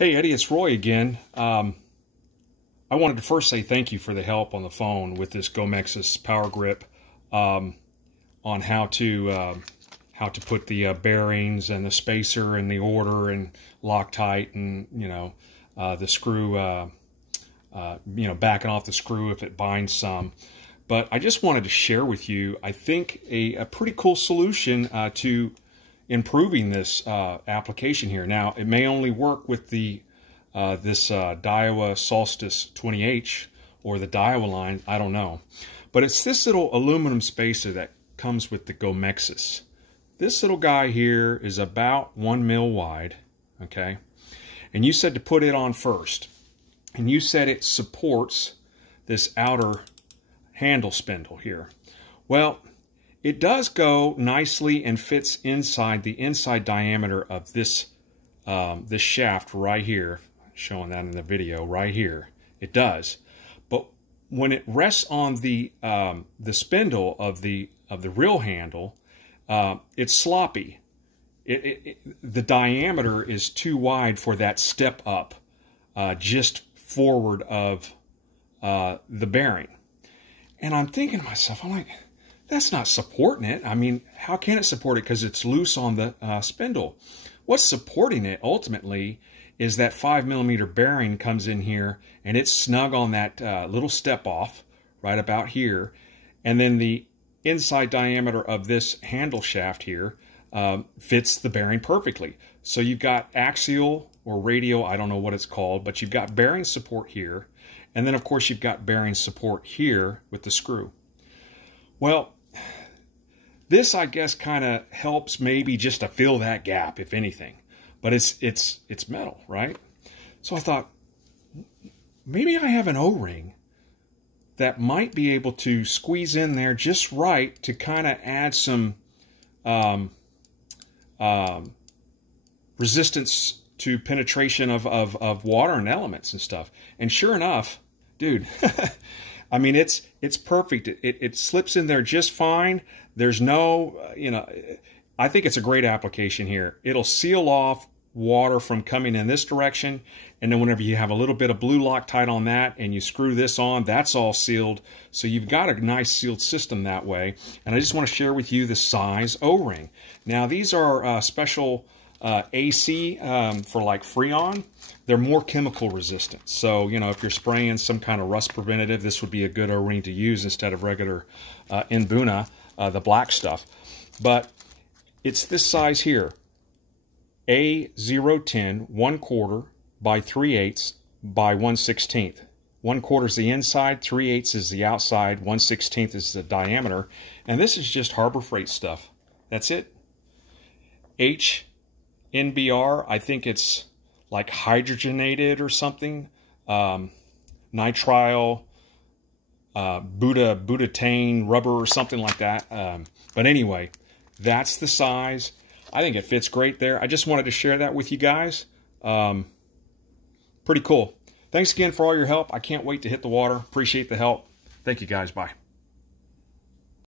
Hey Eddie, it's Roy again. I wanted to first say thank you for the help on the phone with this Gomexus power grip on how to put the bearings and the spacer and the order and Loctite and the screw backing off the screw if it binds some. But I just wanted to share with you, I think, a pretty cool solution to improving this application here. Now, it may only work with the this Daiwa Saltist 20H or the Daiwa line, I don't know. But it's this little aluminum spacer that comes with the Gomexus. This little guy here is about 1 mil wide, okay? And you said to put it on first. And you said it supports this outer handle spindle here. Well, it does go nicely and fits inside the inside diameter of this this shaft right here, showing that in the video right here. It does, but when it rests on the spindle of the real handle, it's sloppy. The diameter is too wide for that step up just forward of the bearing. And I'm thinking to myself, I'm like, that's not supporting it. I mean, how can it support it? Because it's loose on the spindle. What's supporting it ultimately is that 5mm bearing comes in here and it's snug on that little step off right about here. And then the inside diameter of this handle shaft here fits the bearing perfectly. So you've got axial or radial, I don't know what it's called, but you've got bearing support here. And then of course you've got bearing support here with the screw. Well, this, I guess, kind of helps maybe just to fill that gap, if anything. But it's metal, right? So I thought, maybe I have an O-ring that might be able to squeeze in there just right to kind of add some resistance to penetration of water and elements and stuff. And sure enough, dude, I mean, it's perfect. It slips in there just fine. There's no, I think it's a great application here. It'll seal off water from coming in this direction. And then whenever you have a little bit of blue Loctite on that and you screw this on, that's all sealed. So you've got a nice sealed system that way. And I just want to share with you the size O-ring. Now, these are special AC for like Freon. They're more chemical resistant. So, if you're spraying some kind of rust preventative, this would be a good O-ring to use instead of regular Inbuna, the black stuff. But it's this size here, A010, 1/4 by 3/8 by 1/16. 1/4 is the inside, 3/8 is the outside, 1/16 is the diameter. And this is just Harbor Freight stuff. That's it. NBR, I think it's like hydrogenated or something, nitrile, butane rubber or something like that. But anyway, that's the size. I think it fits great there. I just wanted to share that with you guys. Pretty cool. Thanks again for all your help. I can't wait to hit the water. Appreciate the help. Thank you guys. Bye.